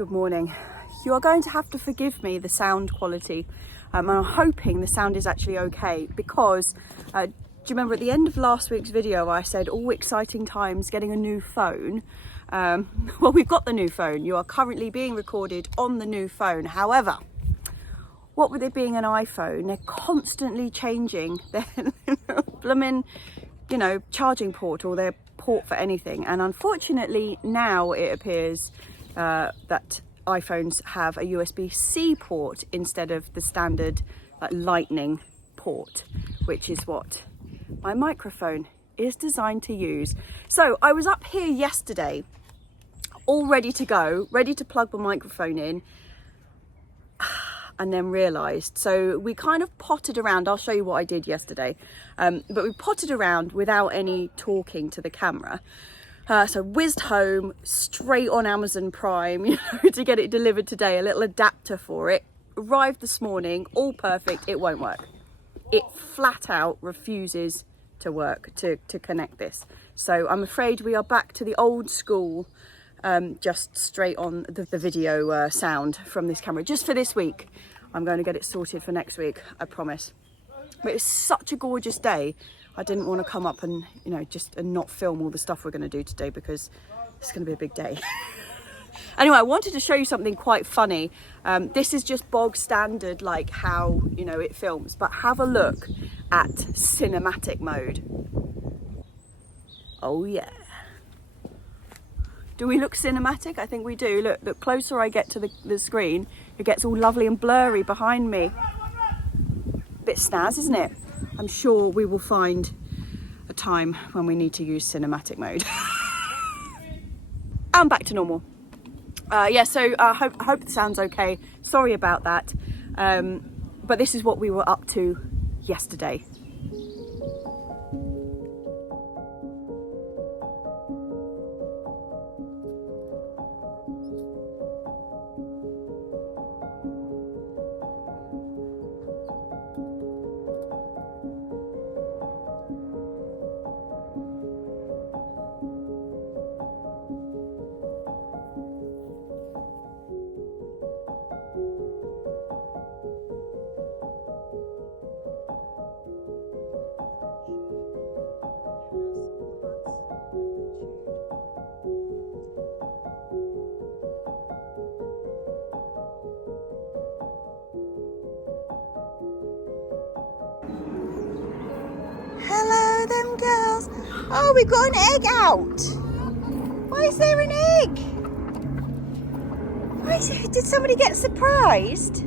Good morning. You are going to have to forgive me the sound quality. I'm hoping the sound is actually okay because do you remember at the end of last week's video I said all exciting times getting a new phone? Well, we've got the new phone. You are currently being recorded on the new phone. However, what with it being an iPhone, they're constantly changing their blooming, charging port or their port for anything. And unfortunately now it appears that iPhones have a USB-C port instead of the standard lightning port, which is what my microphone is designed to use. So I was up here yesterday, all ready to go, ready to plug the microphone in, and then realised, so we kind of potted around. I'll show you what I did yesterday, but we potted around without any talking to the camera. So whizzed home straight on Amazon Prime, to get it delivered today, a little adapter for it. Arrived this morning, all perfect. It won't work. It flat out refuses to work, to connect this. So I'm afraid we are back to the old school, just straight on the video sound from this camera, just for this week. I'm going to get it sorted for next week, I promise. But it's such a gorgeous day. I didn't want to come up and, and not film all the stuff we're going to do today because it's going to be a big day. Anyway, I wanted to show you something quite funny. This is just bog standard, like how, it films. But have a look at cinematic mode. Oh, yeah. Do we look cinematic? I think we do. Look, the closer I get to the screen, it gets all lovely and blurry behind me. Bit snaz, isn't it? I'm sure we will find a time when we need to use cinematic mode. And back to normal. So I hope the sound's okay. Sorry about that. But this is what we were up to yesterday. Hello, them girls. Oh, we got an egg out. Why is there an egg? Did somebody get surprised?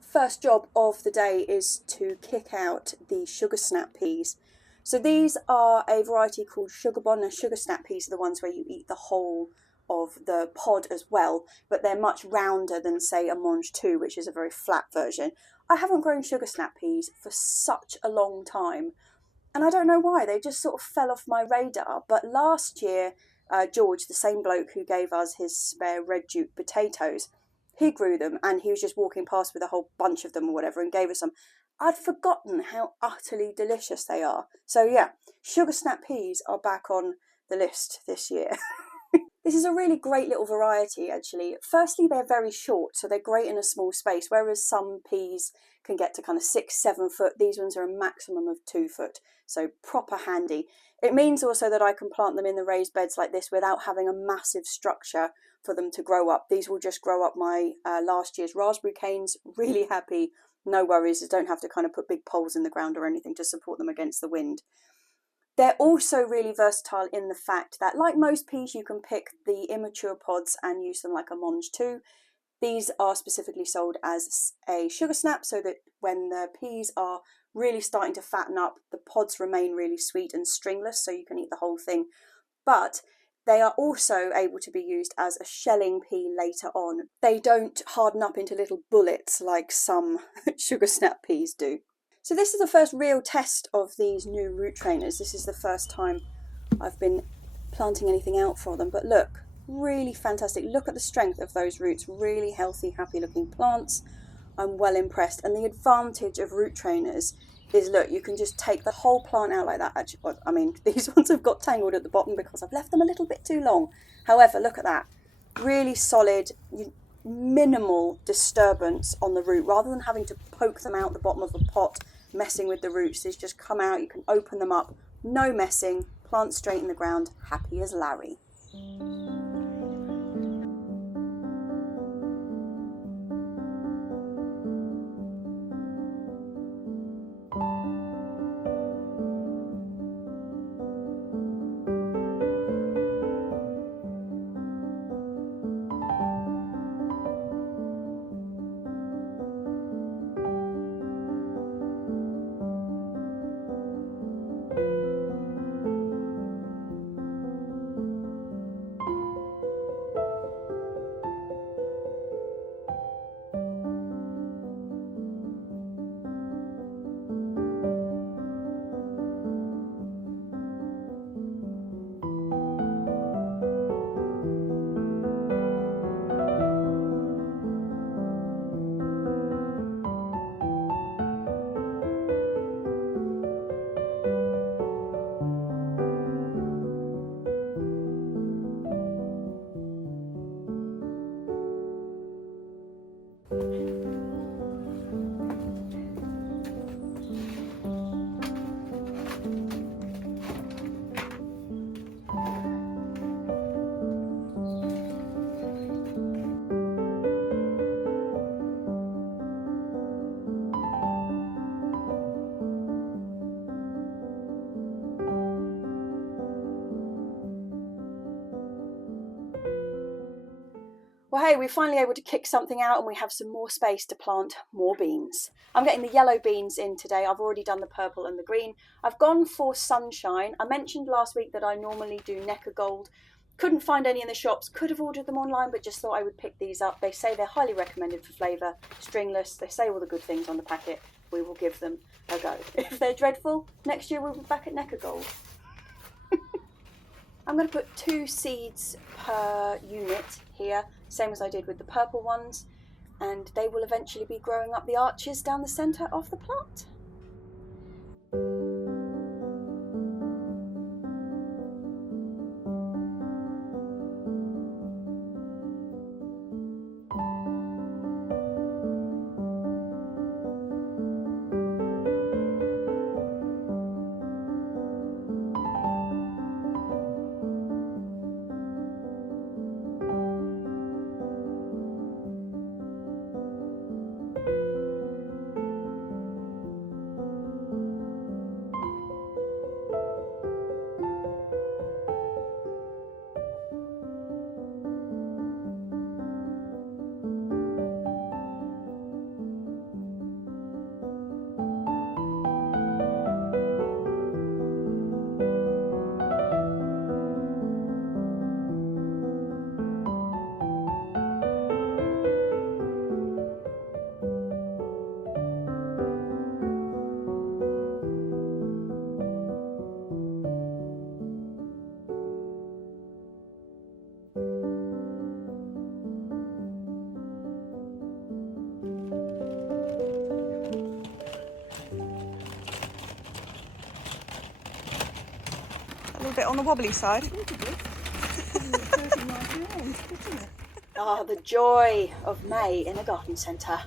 First job of the day is to kick out the sugar snap peas. So these are a variety called sugar bon. Now, sugar snap peas are the ones where you eat the whole of the pod as well, but they're much rounder than, say, a Mange 2, which is a very flat version. I haven't grown sugar snap peas for such a long time, and I don't know why. They just sort of fell off my radar. But last year, George, the same bloke who gave us his spare red Duke potatoes, he grew them, and he was just walking past with a whole bunch of them or whatever and gave us some. I'd forgotten how utterly delicious they are. So yeah, sugar snap peas are back on the list this year. This is a really great little variety, actually. Firstly, they're very short, so they're great in a small space, whereas some peas can get to kind of 6-7 foot. These ones are a maximum of 2 foot, so proper handy. It means also that I can plant them in the raised beds like this without having a massive structure for them to grow up. These will just grow up my last year's raspberry canes, really happy, no worries. I don't have to kind of put big poles in the ground or anything to support them against the wind. They're also really versatile in the fact that, like most peas, you can pick the immature pods and use them like a Mange 2. These are specifically sold as a sugar snap, so that when the peas are really starting to fatten up, the pods remain really sweet and stringless, so you can eat the whole thing. But they are also able to be used as a shelling pea later on. They don't harden up into little bullets like some sugar snap peas do. So this is the first real test of these new root trainers. This is the first time I've been planting anything out for them. But look, really fantastic. Look at the strength of those roots. Really healthy, happy looking plants. I'm well impressed. And the advantage of root trainers is, look, you can just take the whole plant out like that. Actually, I mean, these ones have got tangled at the bottom because I've left them a little bit too long. However, look at that. Really solid, minimal disturbance on the root. Rather than having to poke them out the bottom of a pot, messing with the roots, these just come out, you can open them up, no messing, plant straight in the ground, happy as Larry. Well, hey, we're finally able to kick something out and we have some more space to plant more beans. I'm getting the yellow beans in today. I've already done the purple and the green. I've gone for sunshine. I mentioned last week that I normally do Necker Gold. Couldn't find any in the shops. Could have ordered them online, but just thought I would pick these up. They say they're highly recommended for flavour, stringless. They say all the good things on the packet. We will give them a go. If they're dreadful, next year we'll be back at Necker Gold. I'm going to put 2 seeds per unit here, same as I did with the purple ones, and they will eventually be growing up the arches down the centre of the plant. little bit on the wobbly side. Ah, the joy of May in a garden centre.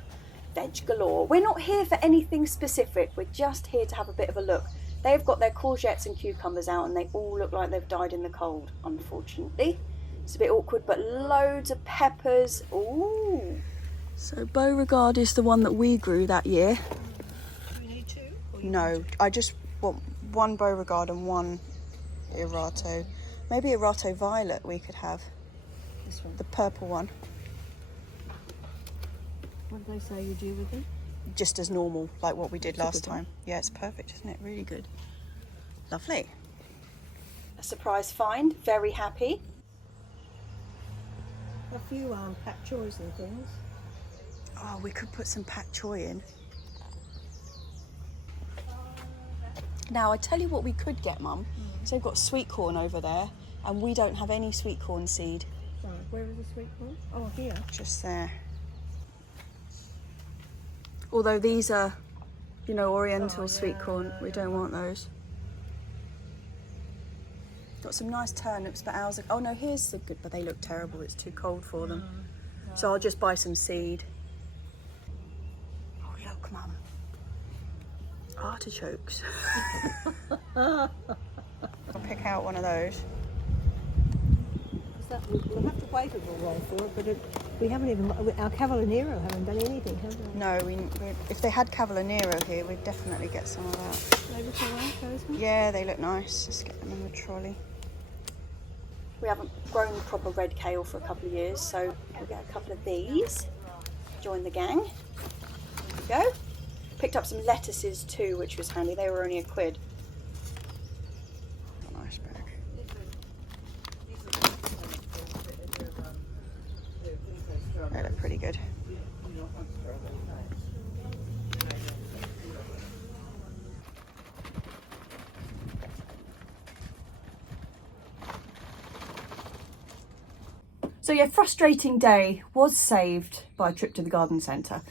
Veg galore. We're not here for anything specific, we're just here to have a bit of a look. They've got their courgettes and cucumbers out and they all look like they've died in the cold, unfortunately. It's a bit awkward, but loads of peppers. Ooh. So Beauregard is the one that we grew that year. Do you need two? No, I just want one Beauregard and one Erato. Maybe Erato Violet we could have. This one. The purple one. What did they say you do with them? Just as normal, like what we did last time. Yeah, it's perfect, isn't it? Really good. Lovely. A surprise find. Very happy. A few pak choys and things. Oh, we could put some pak choy in. Now, I tell you what we could get, Mum. So we've got sweet corn over there, and we don't have any sweet corn seed. Right, where is the sweet corn? Oh, here. Just there. Although these are, you know, oriental sweet corn. We don't want those. Got some nice turnips, but ours are... Oh no, here's the good, but they look terrible. It's too cold for them. So I'll just buy some seed. Oh, look, Mum. Artichokes. I'll pick out one of those. We'll have to wait a little while for it, but we haven't even... Our Cavallinero haven't done anything, have they? No, if they had Cavallinero here, we'd definitely get some of that. They look all right, those ones? Yeah, they look nice. Just get them in the trolley. We haven't grown proper red kale for a couple of years, so we'll get a couple of these. Join the gang. There we go. Picked up some lettuces too, which was handy. They were only £1. A nice bag. They look pretty good. So yeah, frustrating day was saved by a trip to the garden centre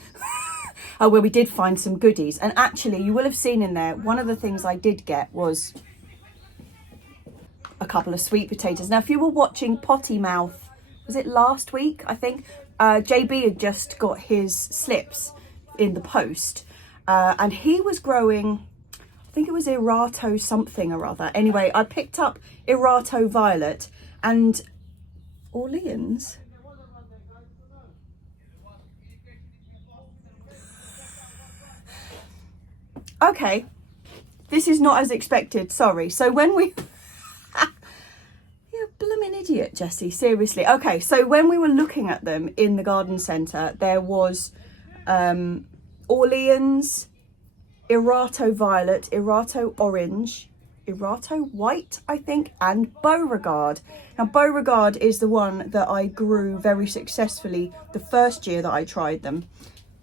where we did find some goodies. And actually, you will have seen in there, one of the things I did get was a couple of sweet potatoes. Now, if you were watching Potty Mouth, was it last week, I think? JB had just got his slips in the post and he was growing, I think it was Erato something or other. Anyway, I picked up Erato Violet and Orleans. Okay, this is not as expected, sorry. So when we... You're a blooming idiot, Jessie, seriously. Okay, so when we were looking at them in the garden centre, there was Orleans, Erato Violet, Erato Orange, Erato White, I think, and Beauregard. Now, Beauregard is the one that I grew very successfully the first year that I tried them.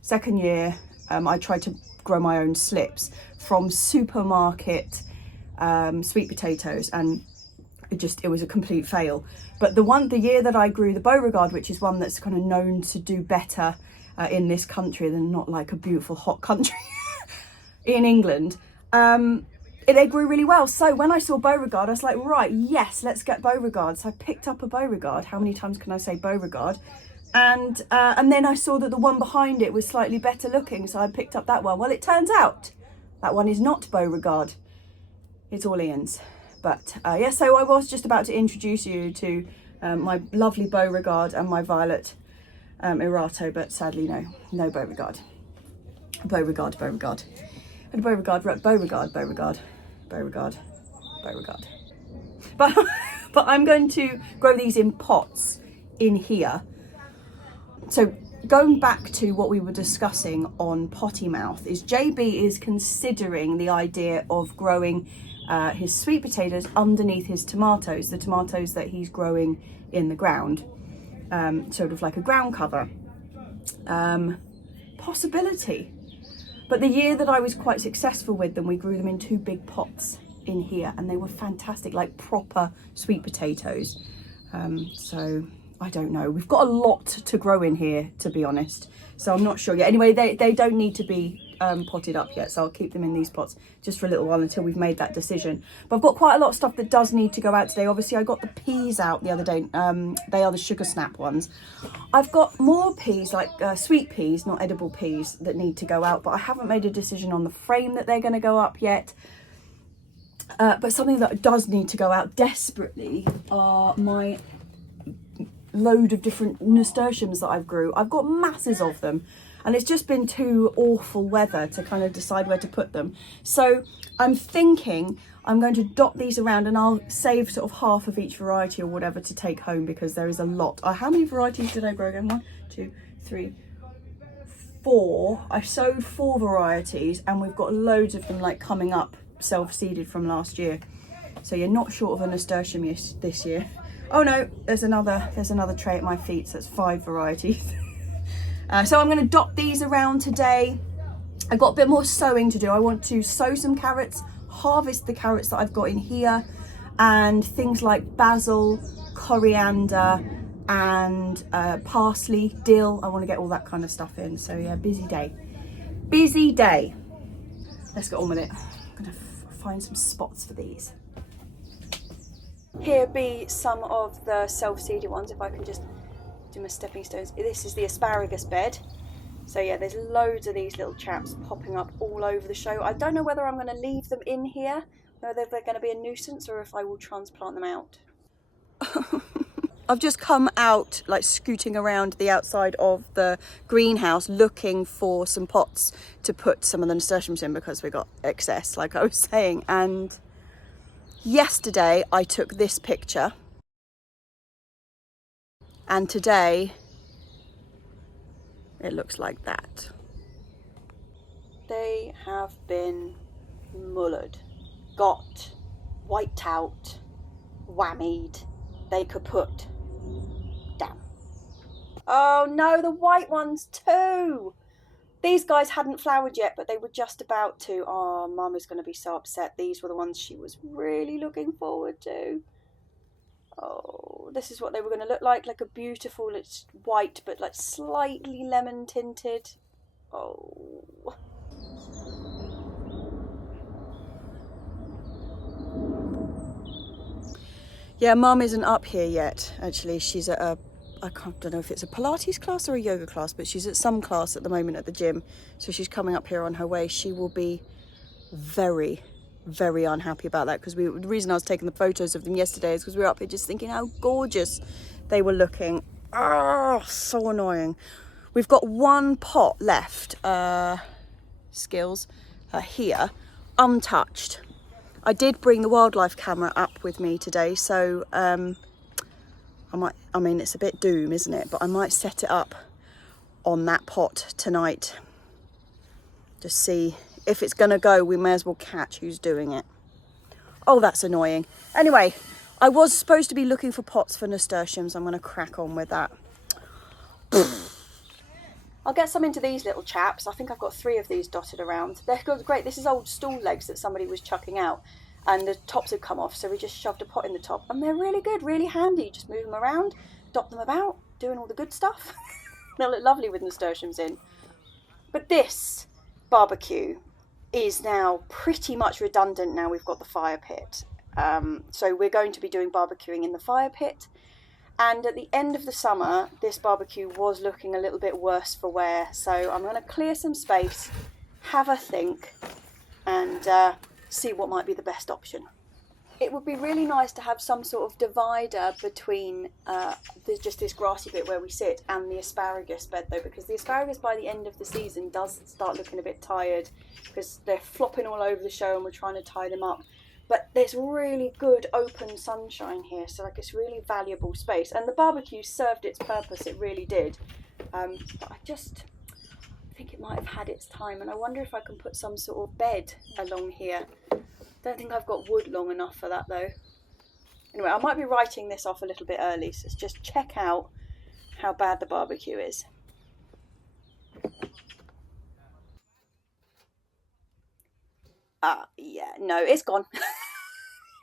Second year, I tried to grow my own slips from supermarket sweet potatoes, and it was a complete fail. But the year that I grew the Beauregard, which is one that's kind of known to do better in this country than not like a beautiful hot country in England, they grew really well. So when I saw Beauregard, I was like, right, yes, let's get Beauregard. So I picked up a Beauregard. How many times can I say Beauregard? And then I saw that the one behind it was slightly better looking, so I picked up that one. Well, it turns out that one is not Beauregard. It's Orleans. But yeah, so I was just about to introduce you to my lovely Beauregard and my violet Erato, but sadly no Beauregard. Beauregard. And Beauregard. But I'm going to grow these in pots in here. So going back to what we were discussing on Potty Mouth, is JB is considering the idea of growing his sweet potatoes underneath his tomatoes, the tomatoes that he's growing in the ground, sort of like a ground cover. Possibility. But the year that I was quite successful with them, we grew them in 2 big pots in here, and they were fantastic, like proper sweet potatoes. So I don't know. We've got a lot to grow in here, to be honest. So I'm not sure yet. Anyway, they don't need to be potted up yet, so I'll keep them in these pots just for a little while until we've made that decision. But I've got quite a lot of stuff that does need to go out today. Obviously I got the peas out the other day. They are the sugar snap ones. I've got more peas, like sweet peas, not edible peas, that need to go out, but I haven't made a decision on the frame that they're going to go up yet. But something that does need to go out desperately are my load of different nasturtiums that I've grew. I've got masses of them, and it's just been too awful weather to kind of decide where to put them. So I'm thinking I'm going to dot these around, and I'll save sort of half of each variety or whatever to take home, because there is a lot. How many varieties did I grow again? 1, 2, 3, 4. I sowed 4 varieties, and we've got loads of them like coming up self-seeded from last year. So you're not short of a nasturtium this year. Oh no, there's another tray at my feet, so it's 5 varieties. So I'm going to dot these around today. I've got a bit more sowing to do. I want to sow some carrots, harvest the carrots that I've got in here, and things like basil, coriander, and parsley, dill. I want to get all that kind of stuff in. So yeah, busy day. Busy day. Let's get on with it. I'm going to find some spots for these. Here be some of the self-seeded ones, if I can just do my stepping stones. This is the asparagus bed. So yeah, there's loads of these little chaps popping up all over the show. I don't know whether I'm going to leave them in here, whether they're going to be a nuisance, or if I will transplant them out. I've just come out, like scooting around the outside of the greenhouse looking for some pots to put some of the nasturtiums in, because we got excess, like I was saying. And yesterday I took this picture, and today it looks like that. They have been mullered, got, wiped out, whammied, they kaput. Damn. Oh no, the white ones too! These guys hadn't flowered yet, but they were just about to. Oh, Mum is going to be so upset. These were the ones she was really looking forward to. Oh, this is what they were going to look like a beautiful, it's white, but like slightly lemon tinted. Oh. Yeah, Mum isn't up here yet, actually. She's at I don't know if it's a Pilates class or a yoga class, but she's at some class at the moment at the gym. So she's coming up here on her way. She will be very, very unhappy about that, because the reason I was taking the photos of them yesterday is because we were up here just thinking how gorgeous they were looking. Oh, so annoying. We've got one pot left, skills, here, untouched. I did bring the wildlife camera up with me today, so I mean, it's a bit doom, isn't it? But I might set it up on that pot tonight. Just see if it's gonna go. We may as well catch who's doing it. Oh, that's annoying. Anyway, I was supposed to be looking for pots for nasturtiums. I'm gonna crack on with that. I'll get some into these little chaps. I think I've got 3 of these dotted around. They're great. This is old stool legs that somebody was chucking out, and the tops have come off, so we just shoved a pot in the top, and they're really good, really handy. Just move them around, dot them about, doing all the good stuff. They'll look lovely with nasturtiums in. But this barbecue is now pretty much redundant now we've got the fire pit. So we're going to be doing barbecuing in the fire pit. And at the end of the summer, this barbecue was looking a little bit worse for wear. So I'm going to clear some space, have a think, and see what might be the best option. It would be really nice to have some sort of divider between just this grassy bit where we sit and the asparagus bed, though, because the asparagus by the end of the season does start looking a bit tired, because they're flopping all over the show and we're trying to tie them up. But there's really good open sunshine here, so like it's really valuable space. And the barbecue served its purpose, it really did. But I think it might have had its time, and I wonder if I can put some sort of bed along here. Don't think I've got wood long enough for that though. Anyway, I might be writing this off a little bit early, so let's just check out how bad the barbecue is. Yeah, no, it's gone.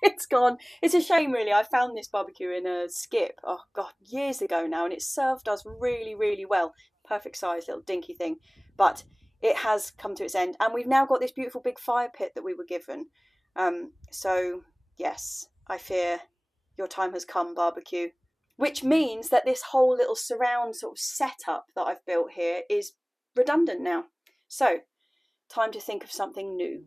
It's gone. It's a shame, really. I found this barbecue in a skip, oh god, years ago now, and it served us really, really well. Perfect size little dinky thing. But it has come to its end, and we've now got this beautiful big fire pit that we were given. So yes, I fear your time has come, barbecue. Which means that this whole little surround sort of setup that I've built here is redundant now. So, time to think of something new.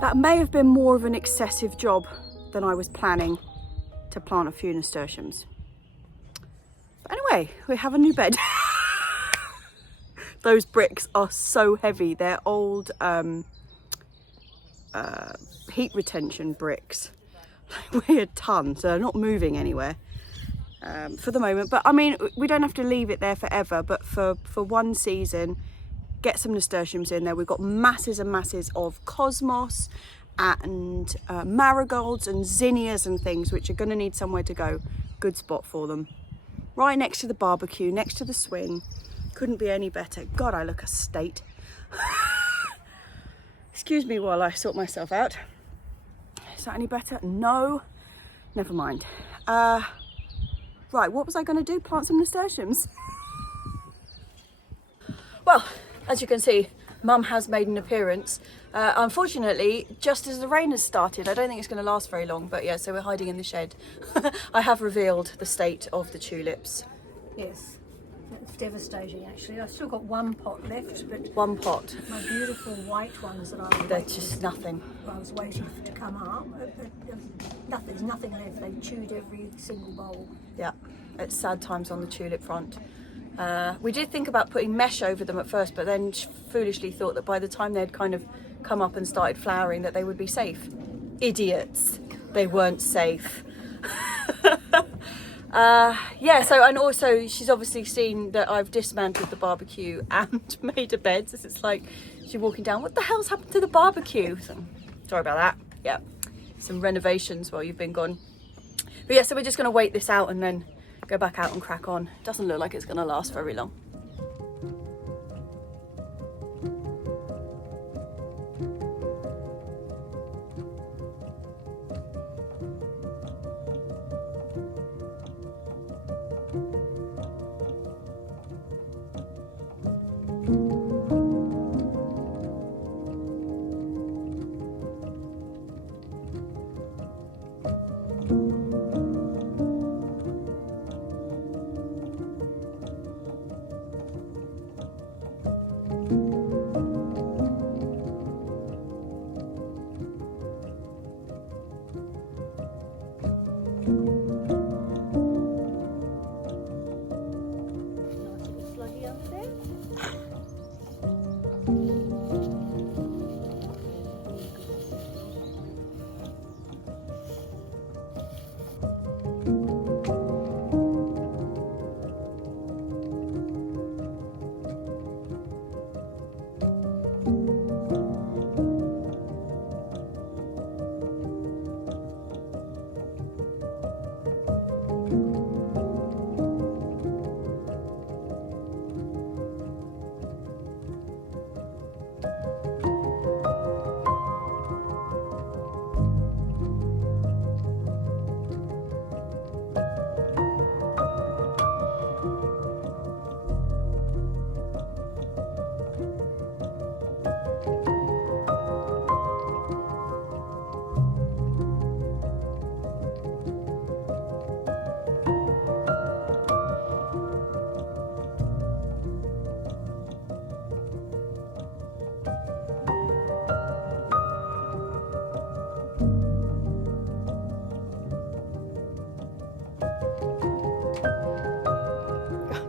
That may have been more of an excessive job than I was planning to plant a few nasturtiums. But anyway, we have a new bed. Those bricks are so heavy. They're old heat retention bricks. They weigh a ton, so they're not moving anywhere for the moment. But I mean, we don't have to leave it there forever, but for one season, get some nasturtiums in there. We've got masses and masses of cosmos and marigolds and zinnias and things, which are going to need somewhere to go. Good spot for them. Right next to the barbecue, next to the swing. Couldn't be any better. God, I look a state. Excuse me while I sort myself out. Is that any better? No. Never mind. Right, what was I going to do? Plant some nasturtiums. Well, as you can see, Mum has made an appearance. Unfortunately, just as the rain has started. I don't think it's going to last very long, but yeah, so we're hiding in the shed. I have revealed the state of the tulips. Yes, it's devastating actually. I've still got one pot left, but One pot. my beautiful white ones that They're just nothing. I was waiting to come up, there's nothing left. They've chewed every single bowl. Yeah, it's sad times on the tulip front. We did think about putting mesh over them at first, but then foolishly thought that by the time they'd kind of come up and started flowering that they would be safe. Idiots. They weren't safe. Yeah, so, and also she's obviously seen that I've dismantled the barbecue and made a bed. So it's like she's walking down, what the hell's happened to the barbecue? So, sorry about that. Yeah, some renovations while you've been gone. But yeah, so we're just going to wait this out and then go back out and crack on. Doesn't look like it's going to last very long.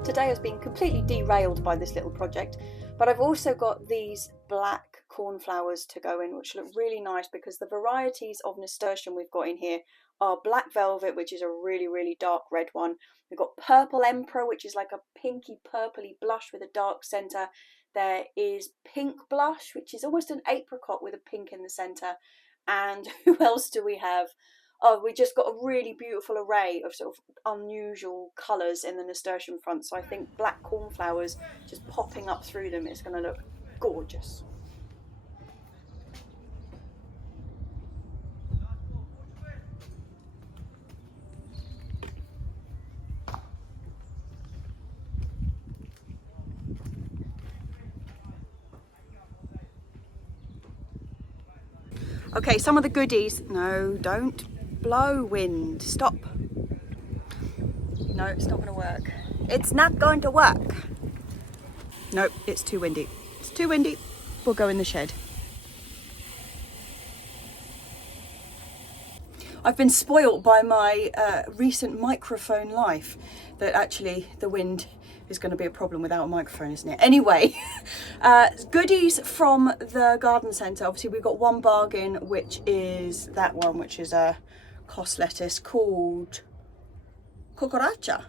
Today has been completely derailed by this little project, but I've also got these black cornflowers to go in, which look really nice because the varieties of nasturtium we've got in here are black velvet, which is a really dark red one. We've got purple emperor, which is like a pinky purpley blush with a dark centre. There is pink blush, which is almost an apricot with a pink in the centre. And who else do we have? Oh, we just got a really beautiful array of sort of unusual colours in the nasturtium front. So I think black cornflowers just popping up through them is going to look gorgeous. Okay, some of the goodies. No, don't blow, wind. Stop. No, it's not going to work. It's not going to work. Nope, it's too windy. It's too windy. We'll go in the shed. I've been spoilt by my recent microphone life that actually the wind is going to be a problem without a microphone, isn't it? Anyway, goodies from the garden centre. Obviously, we've got one bargain, which is that one, which is a cost lettuce called cucaracha.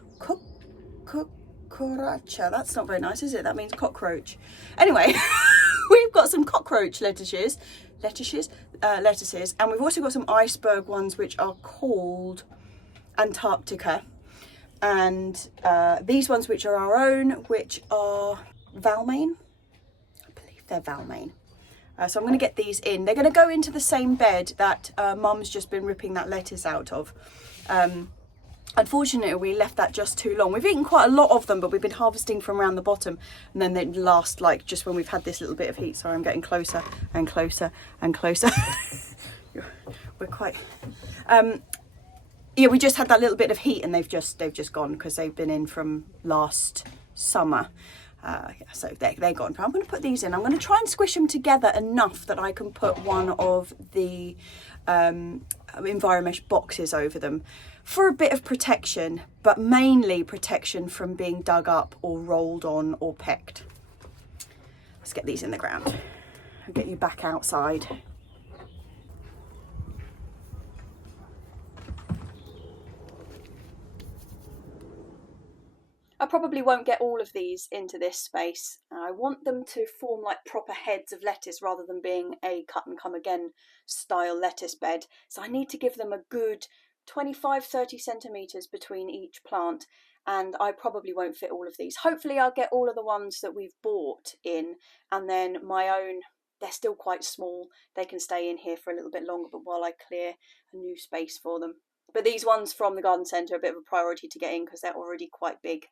Cucaracha. That's not very nice, is it? That means cockroach. Anyway, we've got some cockroach lettuces, and we've also got some iceberg ones, which are called Antarctica. And these ones, which are our own, which are Valmain. I believe they're Valmain. So I'm going to get these in. They're going to go into the same bed that Mum's just been ripping that lettuce out of. Unfortunately, we left that just too long. We've eaten quite a lot of them, but we've been harvesting from around the bottom, and then they last like just when we've had this little bit of heat. Sorry, I'm getting closer and closer and closer. We're quite... yeah, we just had that little bit of heat and they've just gone because they've been in from last summer. Yeah, so they're gone. I'm going to put these in. I'm going to try and squish them together enough that I can put one of the Enviromesh boxes over them for a bit of protection, but mainly protection from being dug up or rolled on or pecked. Let's get these in the ground. I'll get you back outside. I probably won't get all of these into this space. I want them to form like proper heads of lettuce rather than being a cut and come again style lettuce bed. So I need to give them a good 25-30 centimetres between each plant, and I probably won't fit all of these. Hopefully I'll get all of the ones that we've bought in, and then my own, they're still quite small, they can stay in here for a little bit longer, but while I clear a new space for them. But these ones from the garden centre are a bit of a priority to get in because they're already quite big.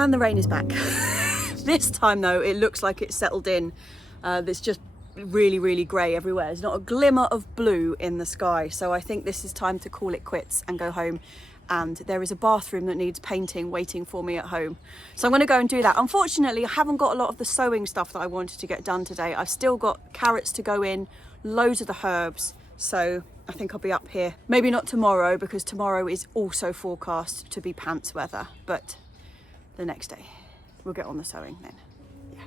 And the rain is back. This time though, it looks like it's settled in. There's just really grey everywhere. There's not a glimmer of blue in the sky. So I think this is time to call it quits and go home. And there is a bathroom that needs painting waiting for me at home. So I'm going to go and do that. Unfortunately, I haven't got a lot of the sowing stuff that I wanted to get done today. I've still got carrots to go in, loads of the herbs. So I think I'll be up here. Maybe not tomorrow, because tomorrow is also forecast to be pants weather. But the next day we'll get on the sowing then. Yeah.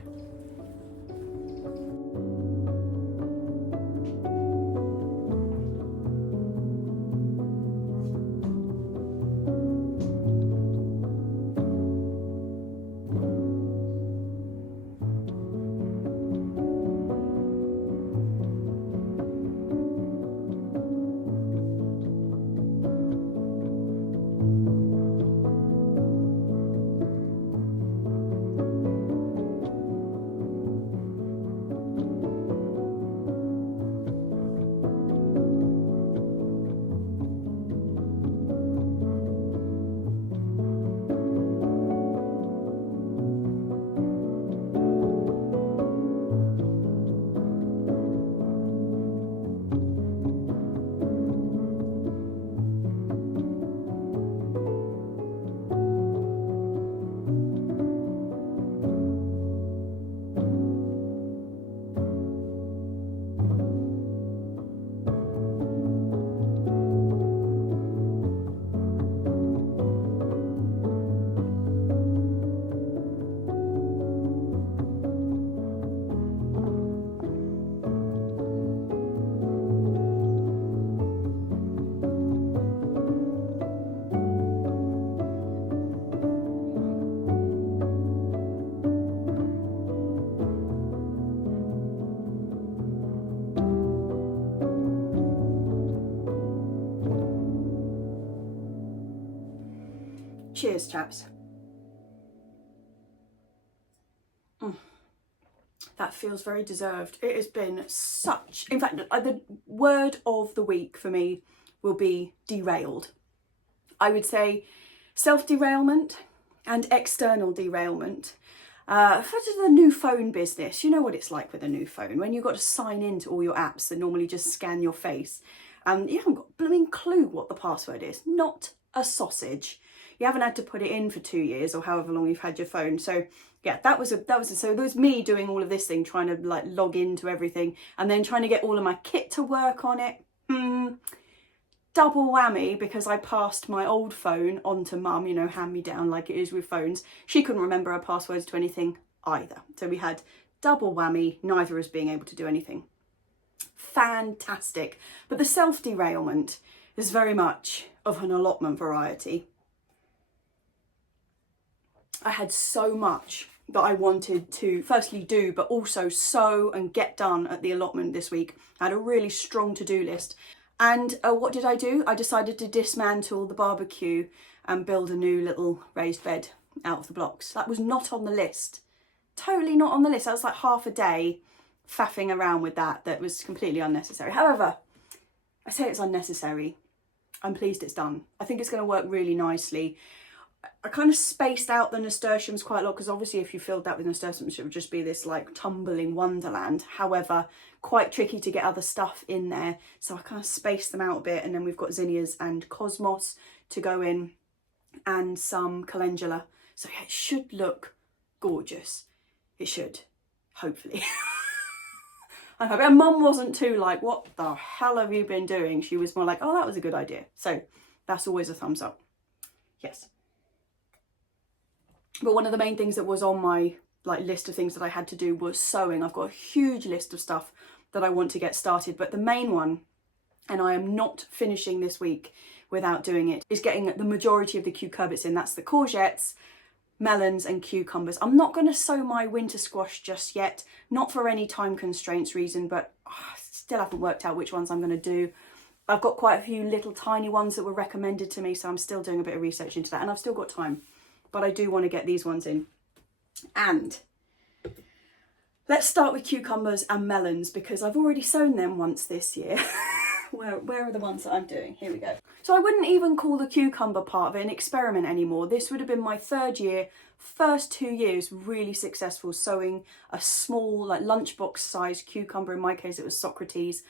Cheers, chaps. That feels very deserved. It has been such, in fact, the word of the week for me will be derailed. I would say Self-derailment and external derailment. For the new phone business, you know what it's like with a new phone. When you've got to sign into all your apps that normally just scan your face, and you haven't got a blooming clue what the password is. Not a sausage. You haven't had to put it in for 2 years or however long you've had your phone. So yeah, so there was me doing all of this thing, trying to like log into everything and then trying to get all of my kit to work on it. Double whammy, because I passed my old phone on to mum, you know, hand me down like it is with phones. She couldn't remember her passwords to anything either. So we had double whammy, neither of us being able to do anything. Fantastic. But the self-derailment is very much of an allotment variety. I had so much that I wanted to firstly do, but also sow and get done at the allotment this week. I had a really strong to-do list. And what did I do? I decided to dismantle the barbecue and build a new little raised bed out of the blocks. That was not on the list. Totally not on the list. That was like half a day faffing around with that was completely unnecessary. However, I say it's unnecessary. I'm pleased it's done. I think it's going to work really nicely. I kind of spaced out the nasturtiums quite a lot because obviously if you filled that with nasturtiums it would just be this like tumbling wonderland. However, quite tricky to get other stuff in there, so I kind of spaced them out a bit, and then we've got zinnias and cosmos to go in and some calendula. So yeah, it should look gorgeous. It should, hopefully. I hope. And mum wasn't too like, what the hell have you been doing? She was more like, oh, that was a good idea. So that's always a thumbs up. Yes. But one of the main things that was on my like list of things that I had to do was sowing. I've got a huge list of stuff that I want to get started, but the main one, and I am not finishing this week without doing it, is getting the majority of the cucurbits in. That's the courgettes, melons and cucumbers. I'm not going to sow my winter squash just yet, not for any time constraints reason, but I still haven't worked out which ones I'm going to do. I've got quite a few little tiny ones that were recommended to me, so I'm still doing a bit of research into that, and I've still got time. But I do want to get these ones in. And let's start with cucumbers and melons, because I've already sown them once this year. Where are the ones that I'm doing? Here we go. So I wouldn't even call the cucumber part of it an experiment anymore. This would have been my third year, first 2 years really successful sowing a small like lunchbox sized cucumber. In my case it was Socrates,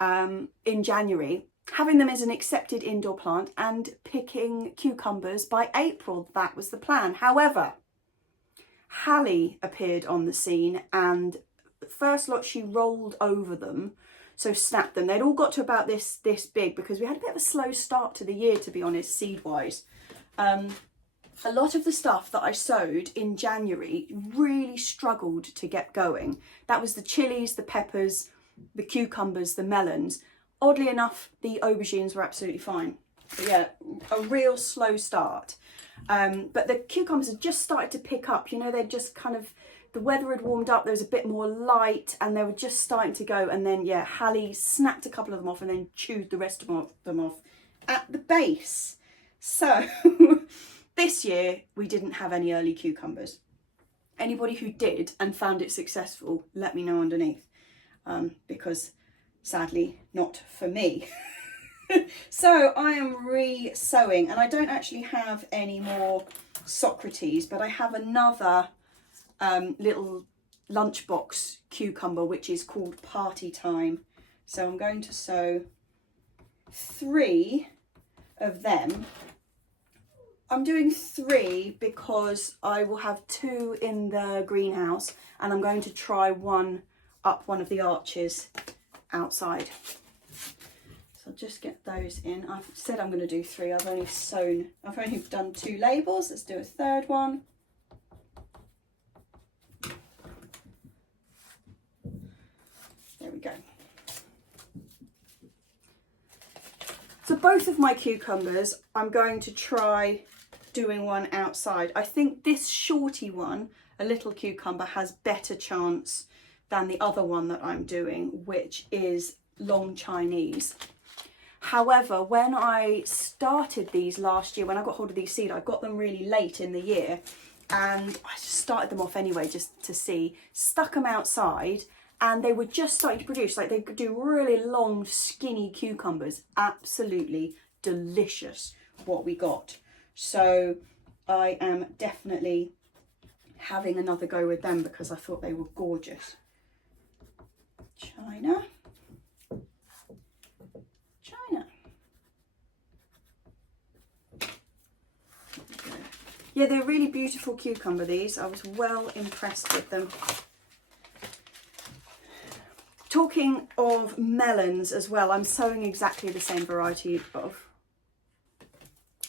in January. Having them as an accepted indoor plant and picking cucumbers by April. That was the plan. However, Hallie appeared on the scene, and the first lot she rolled over them, so snapped them. They'd all got to about this big because we had a bit of a slow start to the year, to be honest, seed-wise. A lot of the stuff that I sowed in January really struggled to get going. That was the chilies, the peppers, the cucumbers, the melons. Oddly enough, the aubergines were absolutely fine. But yeah, a real slow start. But the cucumbers had just started to pick up. You know, they'd just kind of, the weather had warmed up, there was a bit more light, and they were just starting to go. And then, yeah, Hallie snapped a couple of them off and then chewed the rest of them off at the base. So this year, we didn't have any early cucumbers. Anybody who did and found it successful, let me know underneath. Because sadly, not for me. So I am re-sowing, and I don't actually have any more Socrates, but I have another little lunchbox cucumber, which is called Party Time. So I'm going to sow 3 of them. I'm doing 3 because I will have 2 in the greenhouse, and I'm going to try one up one of the arches outside. So I'll just get those in. I've said I'm going to do 3. I've only done 2 labels. Let's do a third one. There we go. So both of my cucumbers, I'm going to try doing one outside. I think this shorty one, a little cucumber, has better chance than the other one that I'm doing, which is long Chinese. However, when I started these last year, when I got hold of these seed, I got them really late in the year, and I just started them off anyway just to see, stuck them outside, and they were just starting to produce, like they could do really long skinny cucumbers. Absolutely delicious what we got. So I am definitely having another go with them because I thought they were gorgeous. China. Yeah, they're really beautiful cucumber, these. I was well impressed with them. Talking of melons as well, I'm sowing exactly the same variety of...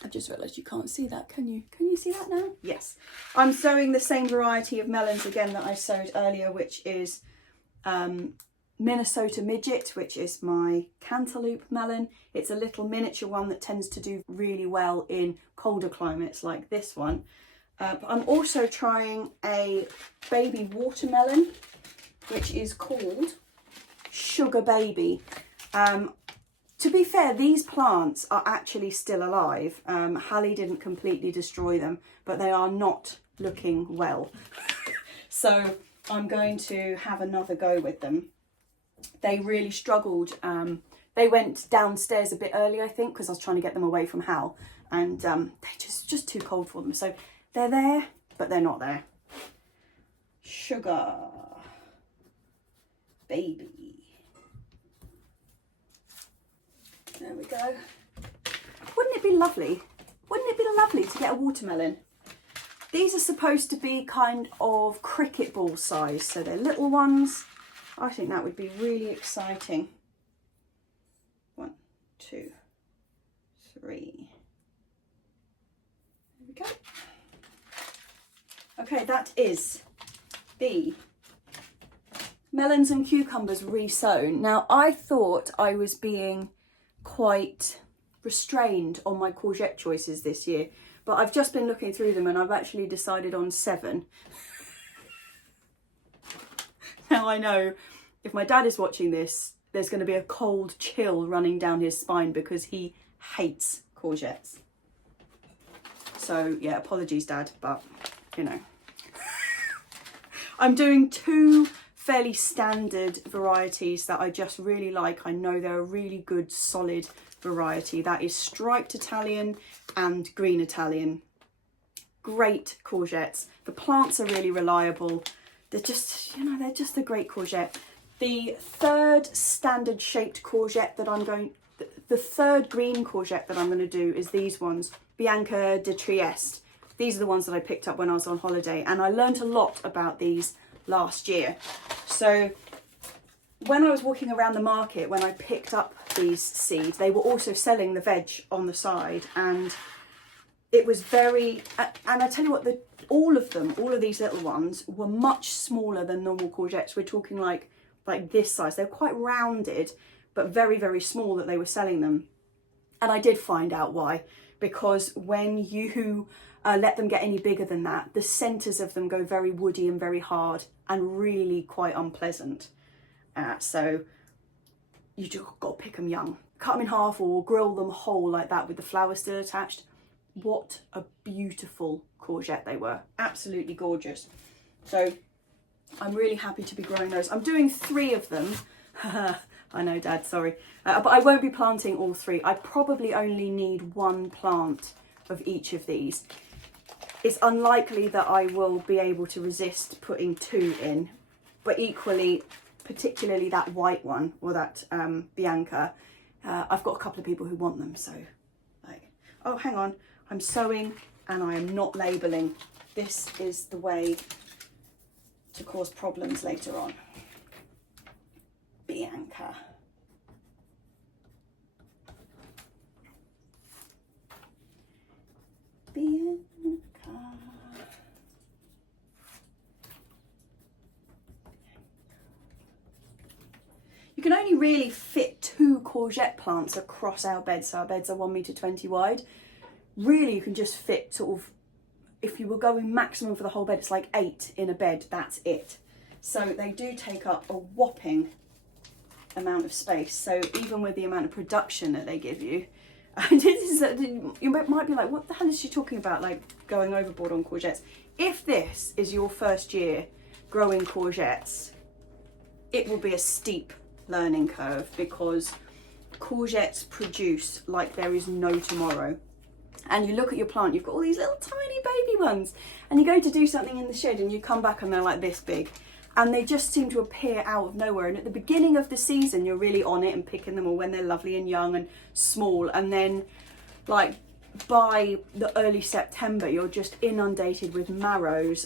I just realised you can't see that, can you? Can you see that now? Yes. I'm sowing the same variety of melons again that I sowed earlier, which is Minnesota Midget, which is my cantaloupe melon. It's a little miniature one that tends to do really well in colder climates like this one. But I'm also trying a baby watermelon, which is called Sugar Baby. To be fair, these plants are actually still alive. Hallie didn't completely destroy them, but they are not looking well. So I'm going to have another go with them. They really struggled. They went downstairs a bit early, I think, because I was trying to get them away from Hal, and they're just too cold for them. So they're there, but they're not there. Sugar Baby. There we go. Wouldn't it be lovely? Wouldn't it be lovely to get a watermelon? These are supposed to be kind of cricket ball size, so they're little ones. I think that would be really exciting. 1, 2, 3. There we go. Okay, that is the melons and cucumbers re-sown. Now, I thought I was being quite restrained on my courgette choices this year, but I've just been looking through them and I've actually decided on 7. Now I know if my dad is watching this, there's going to be a cold chill running down his spine because he hates courgettes. So yeah, apologies Dad, but you know. I'm doing 2 fairly standard varieties that I just really like. I know they're a really good solid variety. That is striped Italian and green Italian. Great courgettes. The plants are really reliable. They're just, you know, they're just a great courgette. The third standard shaped courgette that I'm going, the third green courgette that I'm going to do is these ones, Bianca de Trieste. These are the ones that I picked up when I was on holiday, and I learned a lot about these last year. So when I was walking around the market, when I picked up these seeds, they were also selling the veg on the side, and it was very, and I tell you what, all of these little ones were much smaller than normal courgettes. We're talking like this size. They're quite rounded, but very, very small that they were selling them. And I did find out why, because when you let them get any bigger than that, the centres of them go very woody and very hard and really quite unpleasant. So you just got to pick them young. Cut them in half or grill them whole like that with the flower still attached. What a beautiful courgette they were. Absolutely gorgeous. So I'm really happy to be growing those. I'm doing 3 of them. I know, Dad, sorry. But I won't be planting all 3. I probably only need 1 plant of each of these. It's unlikely that I will be able to resist putting 2 in, but equally, particularly that white one, or that Bianca, I've got a couple of people who want them, so like, oh, hang on, I'm sewing and I am not labelling. This is the way to cause problems later on. Bianca. Bianca. You can only really fit 2 courgette plants across our beds. So our beds are 1.20 meters wide. Really, you can just fit sort of, if you were going maximum for the whole bed, it's like 8 in a bed, that's it. So they do take up a whopping amount of space. So even with the amount of production that they give you, and you might be like, what the hell is she talking about, like going overboard on courgettes? If this is your first year growing courgettes, it will be a steep learning curve because courgettes produce like there is no tomorrow. and you look at your plant, you've got all these little tiny baby ones, and you go to do something in the shed and you come back and they're like this big, and they just seem to appear out of nowhere. And at the beginning of the season you're really on it and picking them all when they're lovely and young and small, and then like by the early September you're just inundated with marrows.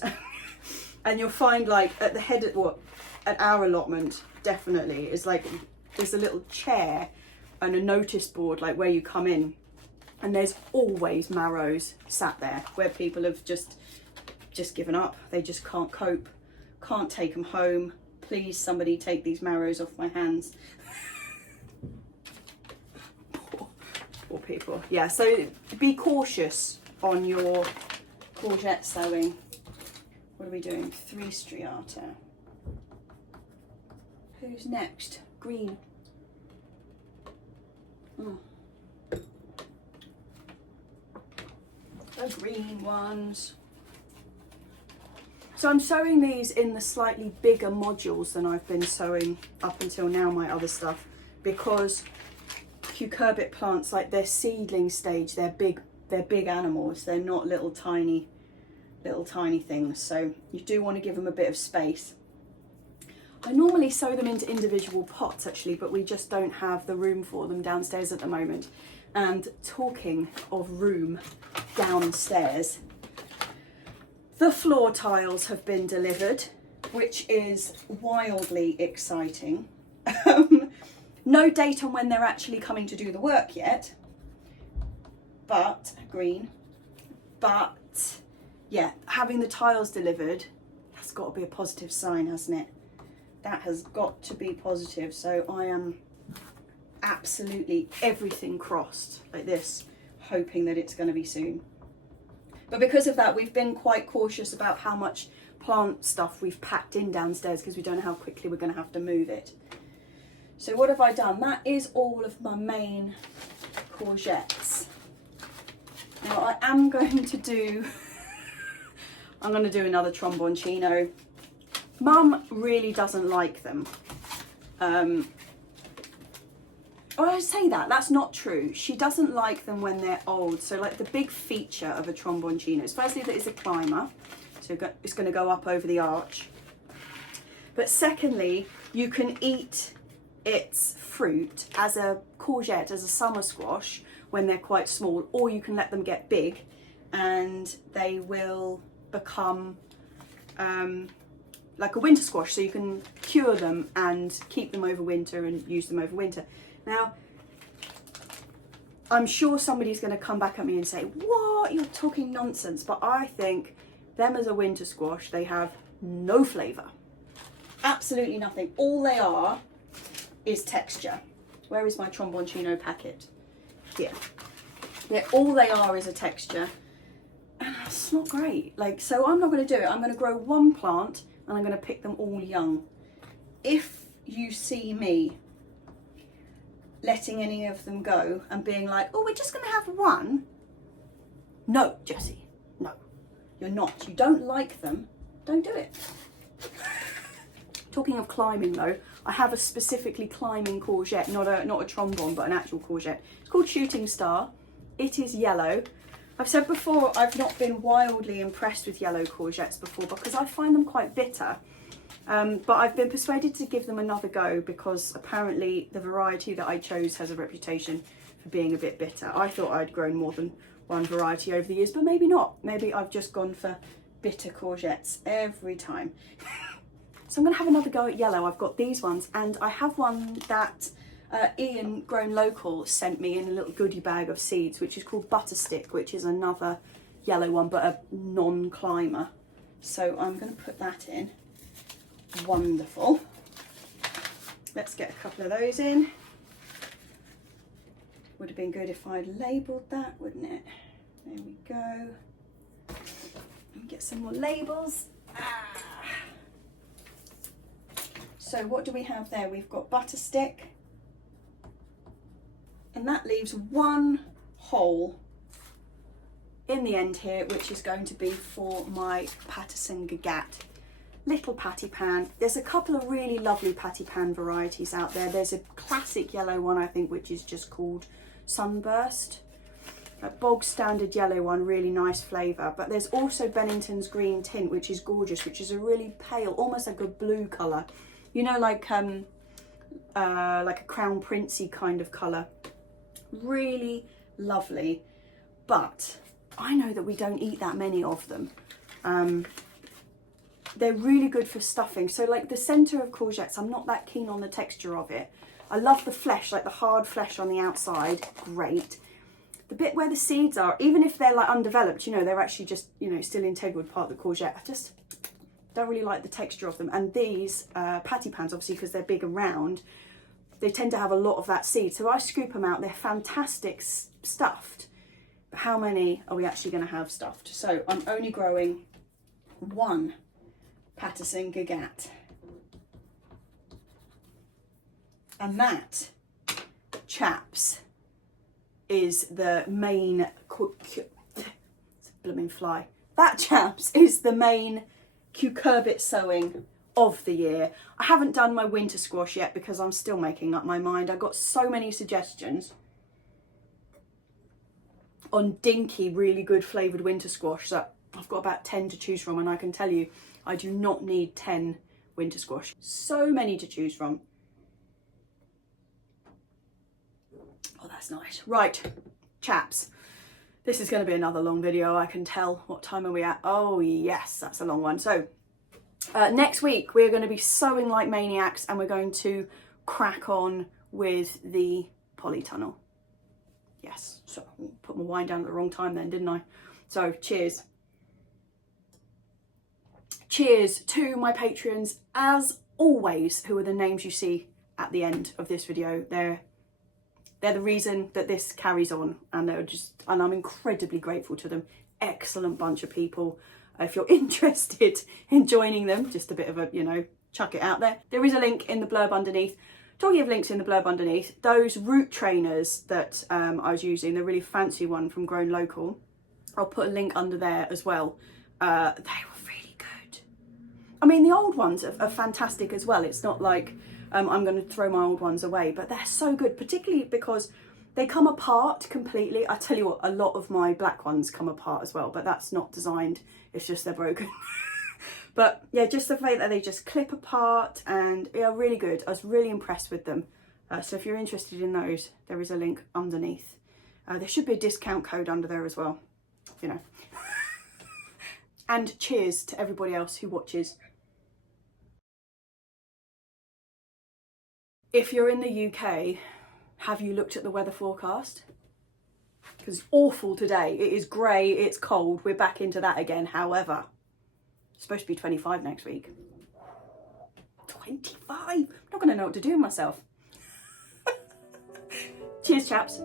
And you'll find like at the head at our allotment definitely is like there's a little chair and a notice board like where you come in, and there's always marrows sat there where people have just given up. They just can't cope, can't take them home. Please somebody take these marrows off my hands. poor people. Yeah, so be cautious on your courgette sowing. What are we doing? 3 striata. Who's next? Green. The green ones. So I'm sowing these in the slightly bigger modules than I've been sowing up until now, my other stuff, because cucurbit plants, like their seedling stage, they're big animals. They're not little tiny things. So you do want to give them a bit of space. I normally sow them into individual pots actually, but we just don't have the room for them downstairs at the moment. And talking of room downstairs, the floor tiles have been delivered, which is wildly exciting. No date on when they're actually coming to do the work yet, but yeah, having the tiles delivered, that's got to be a positive sign, hasn't it? That has got to be positive. So I am absolutely everything crossed like this, hoping that it's going to be soon. But because of that, we've been quite cautious about how much plant stuff we've packed in downstairs, because we don't know how quickly we're going to have to move it. So what have I done? That is all of my main courgettes. Now I am going to do I'm going to do another tromboncino. Mum really doesn't like them. Oh, I say that, that's not true. She doesn't like them when they're old. So like the big feature of a tromboncino is firstly that it's a climber, so it's going to go up over the arch. But secondly, you can eat its fruit as a courgette, as a summer squash when they're quite small, or you can let them get big and they will become like a winter squash, so you can cure them and keep them over winter and use them over winter. Now, I'm sure somebody's going to come back at me and say, what, you're talking nonsense, but I think them as a winter squash, they have no flavour, absolutely nothing. All they are is texture. Where is my tromboncino packet? Here. Yeah, all they are is a texture, and it's not great. Like, so I'm not going to do it. I'm going to grow one plant and I'm going to pick them all young. If you see me letting any of them go and being like, oh, we're just going to have one, no, Jessie, no, you're not. You don't like them, don't do it. Talking of climbing though, I have a specifically climbing courgette, not a trombone, but an actual courgette. It's called Shooting Star. It is yellow. I've said before, I've not been wildly impressed with yellow courgettes before because I find them quite bitter. But I've been persuaded to give them another go because apparently the variety that I chose has a reputation for being a bit bitter. I thought I'd grown more than one variety over the years, but maybe not. Maybe I've just gone for bitter courgettes every time. So I'm going to have another go at yellow. I've got these ones, and I have one that Ian, Grown Local, sent me in a little goodie bag of seeds, which is called Butterstick, which is another yellow one, but a non-climber. So I'm going to put that in. Wonderful. Let's get a couple of those in. Would have been good if I'd labelled that, wouldn't it? There we go. Get some more labels. So what do we have there? We've got Butterstick, and that leaves one hole in the end here, which is going to be for my Patterson Gagat little patty pan. There's a couple of really lovely patty pan varieties out there. There's a classic yellow one, I think, which is just called Sunburst. A bog standard yellow one, really nice flavour. But there's also Bennington's green tint, which is gorgeous, which is a really pale, almost like a blue colour. You know, like a Crown Princey kind of colour. Really lovely. But I know that we don't eat that many of them. They're really good for stuffing. So like the centre of courgettes, I'm not that keen on the texture of it. I love the flesh, like the hard flesh on the outside, great. The bit where the seeds are, even if they're like undeveloped, you know, they're actually just, you know, still integral part of the courgette. I just don't really like the texture of them. And these patty pans, obviously, because they're big and round, they tend to have a lot of that seed. So I scoop them out. They're fantastic stuffed. But how many are we actually going to have stuffed? So I'm only growing one Patterson Courgette. And that, chaps, is the main, it's a blooming fly. That, chaps, is the main cucurbit sowing of the year. I haven't done my winter squash yet because I'm still making up my mind. I got so many suggestions on dinky, really good flavoured winter squash that I've got about 10 to choose from, and I can tell you, I do not need 10 winter squash. So many to choose from. Oh, that's nice. Right, chaps. This is going to be another long video, I can tell. What time are we at? Oh, yes, that's a long one. So, next week, we're going to be sowing like maniacs, and we're going to crack on with the polytunnel. Yes, so I put my wine down at the wrong time then, didn't I? So, cheers. Cheers to my Patreons, as always, who are the names you see at the end of this video. They're the reason that this carries on, and and I'm incredibly grateful to them. Excellent bunch of people. If you're interested in joining them, just a bit of a, you know, chuck it out there. There is a link in the blurb underneath. Talking of links in the blurb underneath, those root trainers that I was using, the really fancy one from Grown Local, I'll put a link under there as well. They were really good. I mean, the old ones are fantastic as well. It's not like I'm going to throw my old ones away, but they're so good, particularly because they come apart completely. I tell you what, a lot of my black ones come apart as well, but that's not designed, it's just they're broken. But yeah, just the fact that they just clip apart, and yeah, really good. I was really impressed with them. So if you're interested in those, there is a link underneath. There should be a discount code under there as well, you know. And cheers to everybody else who watches. If you're in the UK, have you looked at the weather forecast? Because it's awful today. It is grey, it's cold, we're back into that again. However, it's supposed to be 25 next week. 25? I'm not going to know what to do with myself. Cheers, chaps.